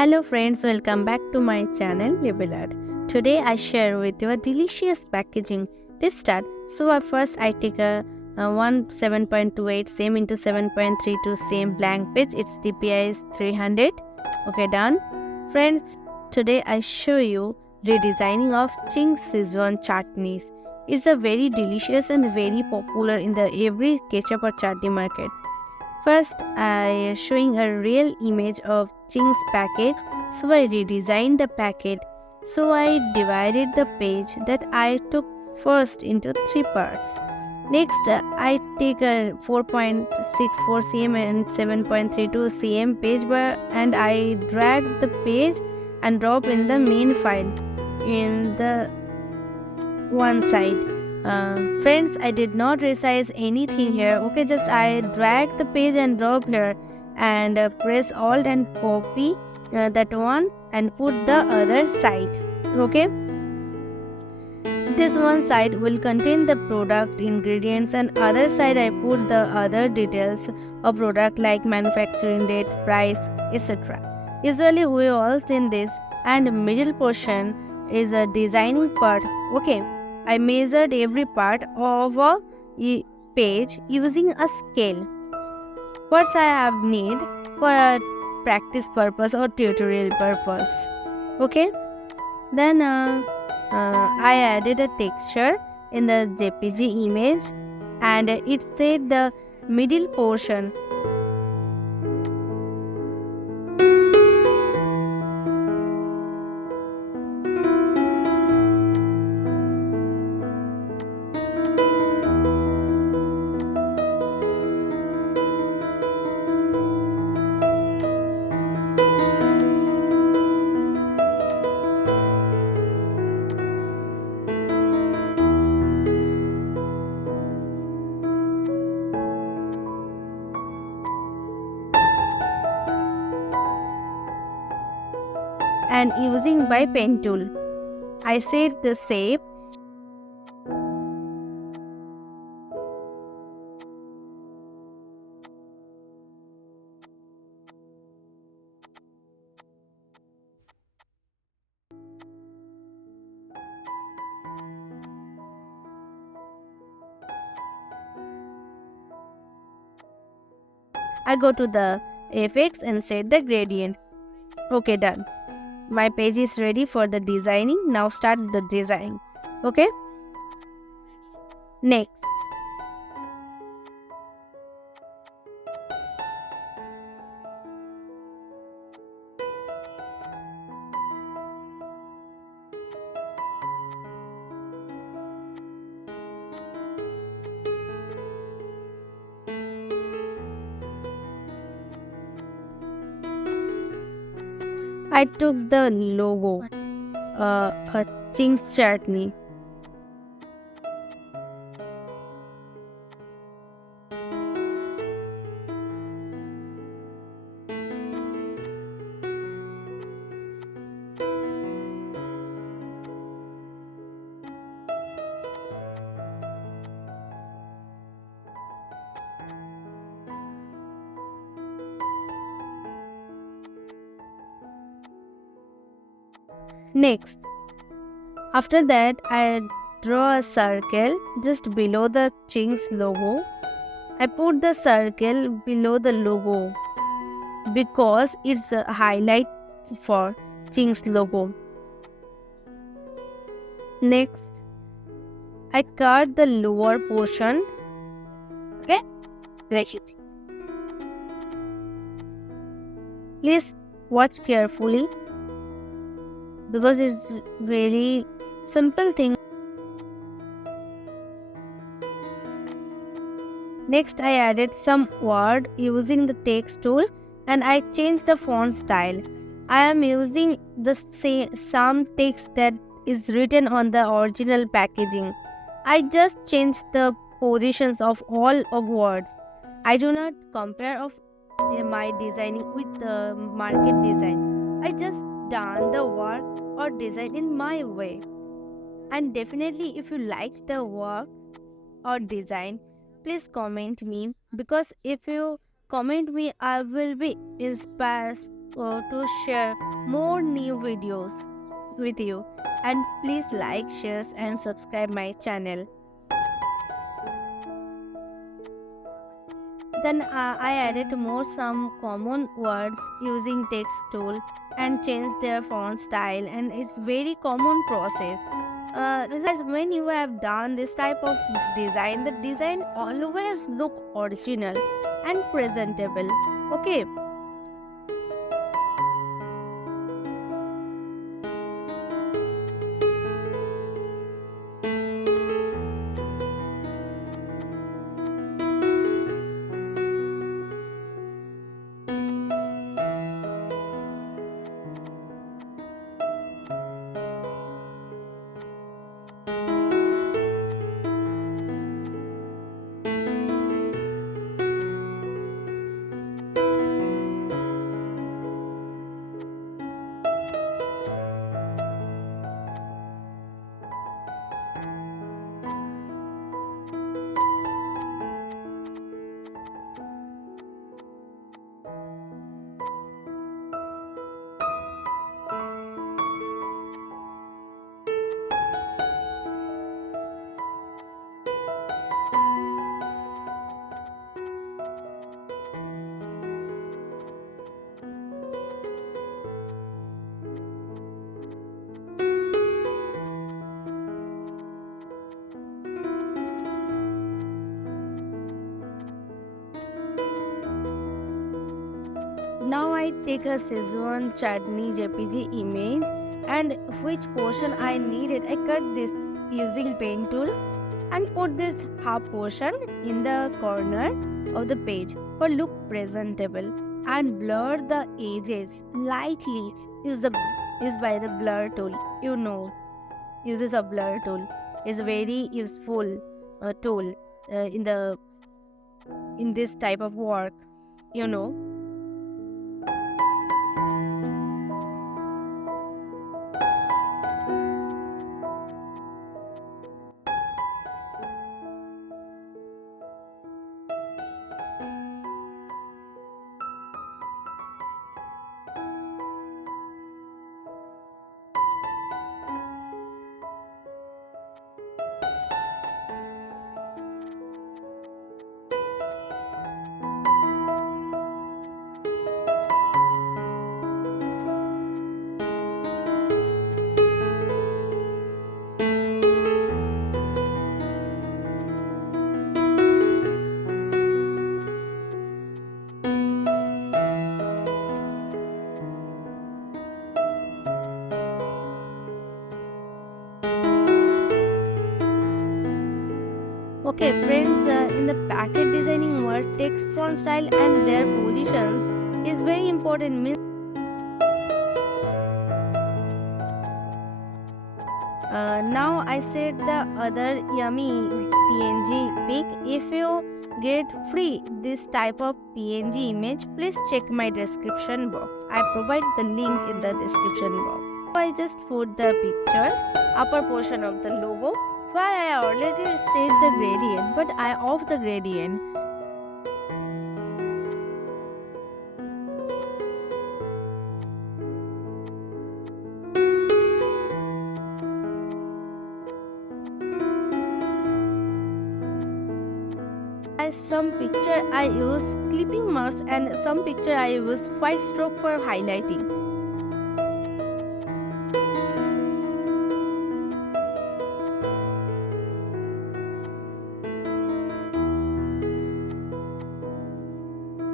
Hello friends, welcome back to my channel Label Art. Today I share with you a delicious packaging. Let's start. So first I take a 7.28 same into 7.32 same blank page. Its DPI is 300. Okay, done. Friends, today I show you redesigning of Ching Schezwan chutneys. It's a very delicious and very popular in the every ketchup or chutney market. First, I showing a real image of Ching's packet, so I redesigned the packet. So I divided the page that I took first into three parts. Next, I take a 4.64 cm and 7.32 cm page bar and I drag the page and drop in the main file in the one side. Friends, I did not resize anything here. Okay, just I drag the page and drop here and press alt and copy that one and put the other side. Okay, this one side will contain the product ingredients and other side I put the other details of product like manufacturing date, price, etc. Usually we all seen this, and middle portion is a designing part. Okay, I measured every part of a page using a scale. What I have need for a practice purpose or tutorial purpose. Okay, then I added a texture in the JPG image and it said the middle portion. And using by pen tool, I set the shape. I go to the effects and set the gradient. Okay, done. My page is ready for the designing. Now start the design. Okay, next I took the logo, a Ching's chutney. Next, after that, I draw a circle just below the Ching's logo. I put the circle below the logo because it's a highlight for Ching's logo. Next, I cut the lower portion. Okay, like it. Please watch carefully because it's very simple thing. Next, I added some word using the text tool and I changed the font style. I am using the same text that is written on the original packaging. I just changed the positions of all of words. I do not compare of my designing with the market design. I just done the work or design in my way. And definitely if you like the work or design, please comment me, because if you comment me I will be inspired to share more new videos with you, and please like, share and subscribe my channel. Then I added more some common words using text tool and changed their font style, and it's very common process. Guys, when you have done this type of design, the design always look original and presentable. Okay. Now I take a Schezwan Chutney JPG image, and which portion I needed, I cut this using pen tool and put this half portion in the corner of the page for look presentable, and blur the edges lightly. Use by the blur tool. Uses of blur tool is very useful tool in this type of work. You know. Okay, friends, in the packet designing work, text font style and their positions is very important. Now I set the other yummy PNG pic. If you get free this type of PNG image, please check my description box. I provide the link in the description box. I just put the picture, upper portion of the logo, where I already set the gradient, but I off the gradient. Some picture I use clipping marks, and some picture I use white stroke for highlighting.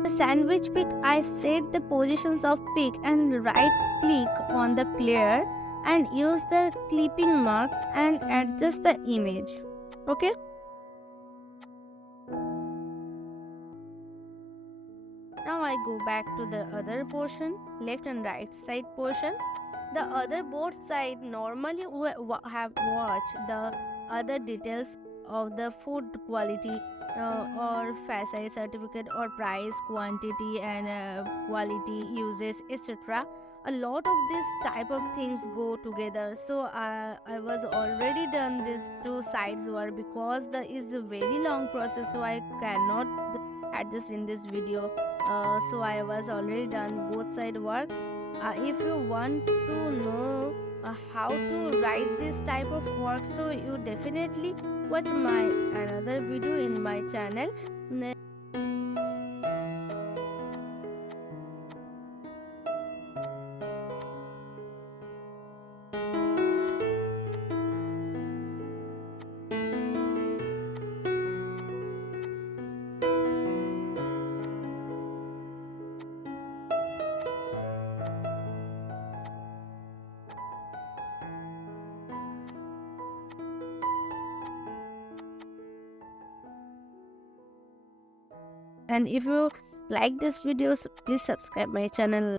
The sandwich pic, I set the positions of pic and right click on the clear and use the clipping marks and adjust the image. Okay. Now I go back to the other portion, left and right side portion. The other both side normally have watched the other details of the food quality or FSI certificate or price, quantity and quality uses, etc. A lot of this type of things go together. So I was already done these two sides work because the is a very long process, so I cannot adjust in this video. So I was already done both side work. If you want to know how to write this type of work, so you definitely watch my another video in my channel. And if you like this video, so please subscribe my channel.